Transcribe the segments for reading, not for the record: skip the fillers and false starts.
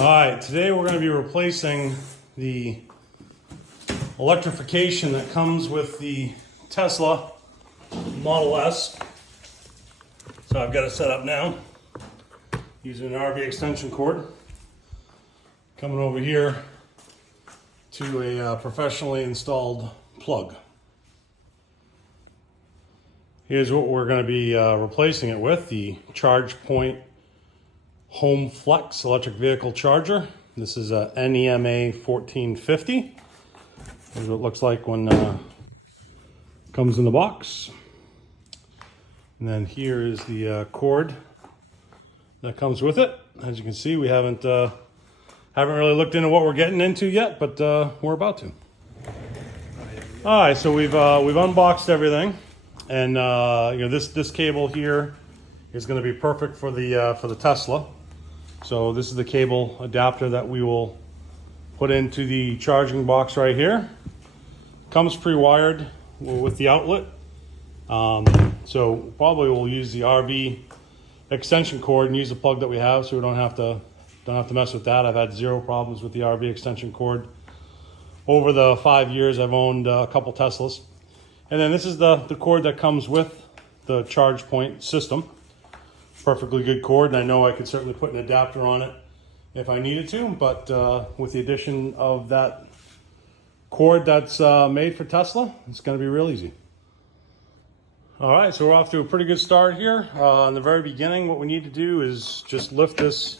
All right, today we're going to be replacing the electrification that comes with the Tesla Model S. So I've got it set up now using an RV extension cord. Coming over here to a professionally installed plug. Here's what we're going to be replacing it with, the ChargePoint Home Flex electric vehicle charger. This is a NEMA 1450. Here's what it looks like when it comes in the box. And then here is the cord that comes with it. As you can see, we haven't really looked into what we're getting into yet, but we're about to. All right, so we've unboxed everything, and this cable here is going to be perfect for the Tesla. So this is the cable adapter that we will put into the charging box right here. Comes pre-wired with the outlet. So probably we'll use the RV extension cord and use the plug that we have, so we don't have to mess with that. I've had zero problems with the RV extension cord over the 5 years I've owned a couple Teslas. And then this is the cord that comes with the ChargePoint system. Perfectly good cord, and I know I could certainly put an adapter on it if I needed to, but with the addition of that cord that's made for Tesla, it's going to be real easy. All right, so we're off to a pretty good start here. In the very beginning, what we need to do is just lift this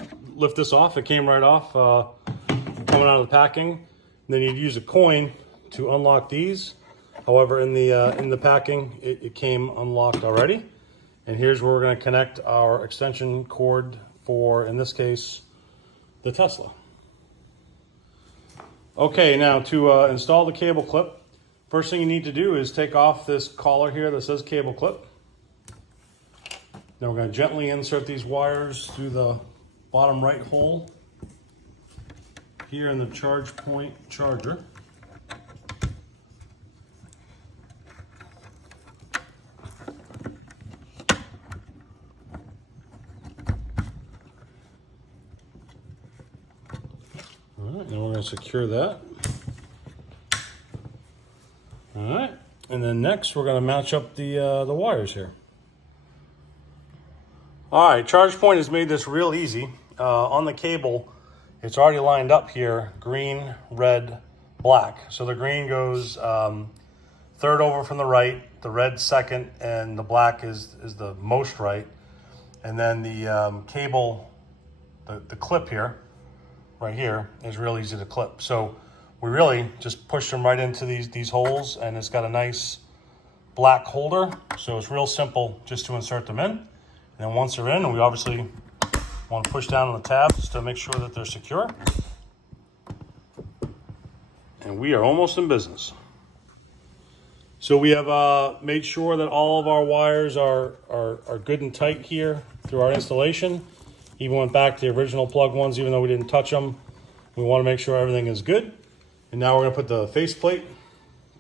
off. It came right off coming out of the packing. And then you'd use a coin to unlock these. However, in the packing, it came unlocked already. And here's where we're going to connect our extension cord for, in this case, the Tesla. Okay, now to install the cable clip, first thing you need to do is take off this collar here that says cable clip. Then we're going to gently insert these wires through the bottom right hole here in the ChargePoint charger. All right, now we're going to secure that. All right, and then next we're going to match up the wires here. All right, ChargePoint has made this real easy. On the cable, it's already lined up here, green, red, black. So the green goes third over from the right, the red second, and the black is the most right. And then the cable, the clip here, right here, is real easy to clip. So we really just push them right into these holes, and it's got a nice black holder. So it's real simple just to insert them in. And then once they're in, we obviously want to push down on the tabs to make sure that they're secure. And we are almost in business. So we have made sure that all of our wires are good and tight here through our installation. Even went back to the original plug ones, even though we didn't touch them. We want to make sure everything is good. And now we're going to put the faceplate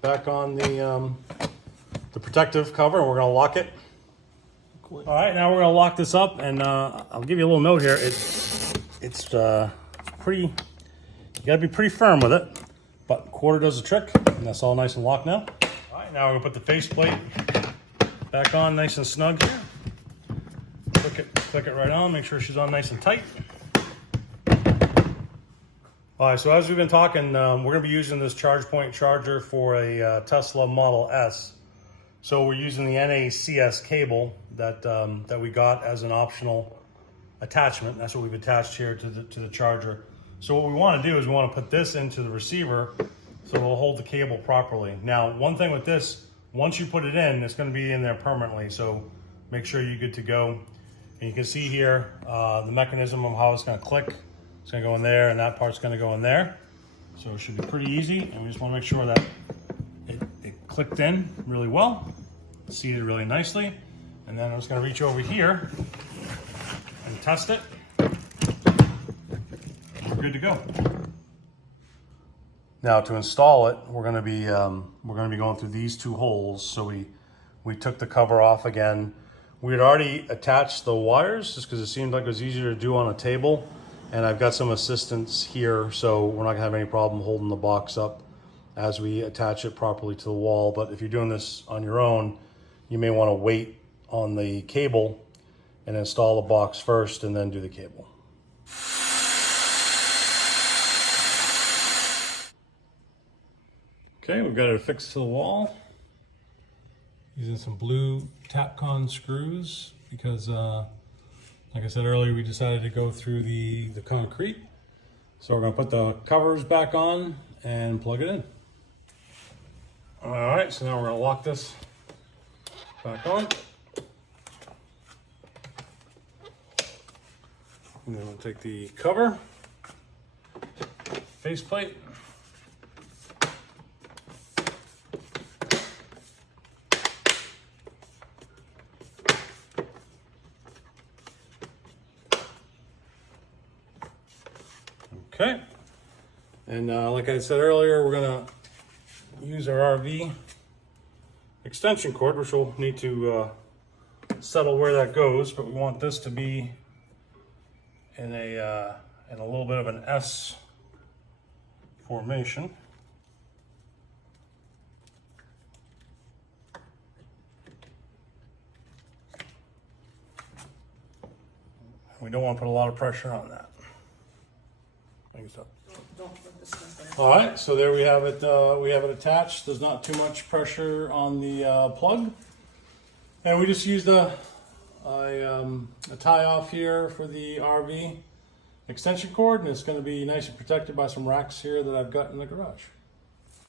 back on the protective cover, and we're going to lock it. All right, now we're going to lock this up, and I'll give you a little note here. It's pretty, you got to be pretty firm with it, but quarter does the trick, and that's all nice and locked now. All right, now we're going to put the faceplate back on nice and snug here. Click it right on, make sure she's on nice and tight. All right, so as we've been talking, we're going to be using this ChargePoint charger for a Tesla Model S. So we're using the NACS cable that we got as an optional attachment. That's what we've attached here to the charger. So what we want to do is we want to put this into the receiver so it'll hold the cable properly. Now, one thing with this, once you put it in, it's going to be in there permanently. So make sure you're good to go. And you can see here the mechanism of how it's going to click. It's going to go in there, and that part's going to go in there. So it should be pretty easy, and we just want to make sure that it clicked in really well, seated really nicely. And then I'm just going to reach over here and test it. We're good to go. Now to install it, we're going to be going through these two holes. So we took the cover off again. We had already attached the wires just because it seemed like it was easier to do on a table. And I've got some assistance here, so we're not gonna have any problem holding the box up as we attach it properly to the wall. But if you're doing this on your own, you may wanna wait on the cable and install the box first and then do the cable. Okay, we've got it affixed to the wall. Using some blue Tapcon screws because, like I said earlier, we decided to go through the concrete. So we're gonna put the covers back on and plug it in. All right, so now we're gonna lock this back on. And then we'll take the cover, faceplate. Okay, and like I said earlier, we're gonna use our RV extension cord, which we'll need to settle where that goes, but we want this to be in a little bit of an S formation. We don't want to put a lot of pressure on that. So. All right, so there we have it. We have it attached. There's not too much pressure on the plug, and we just used a tie off here for the RV extension cord, and it's going to be nice and protected by some racks here that I've got in the garage.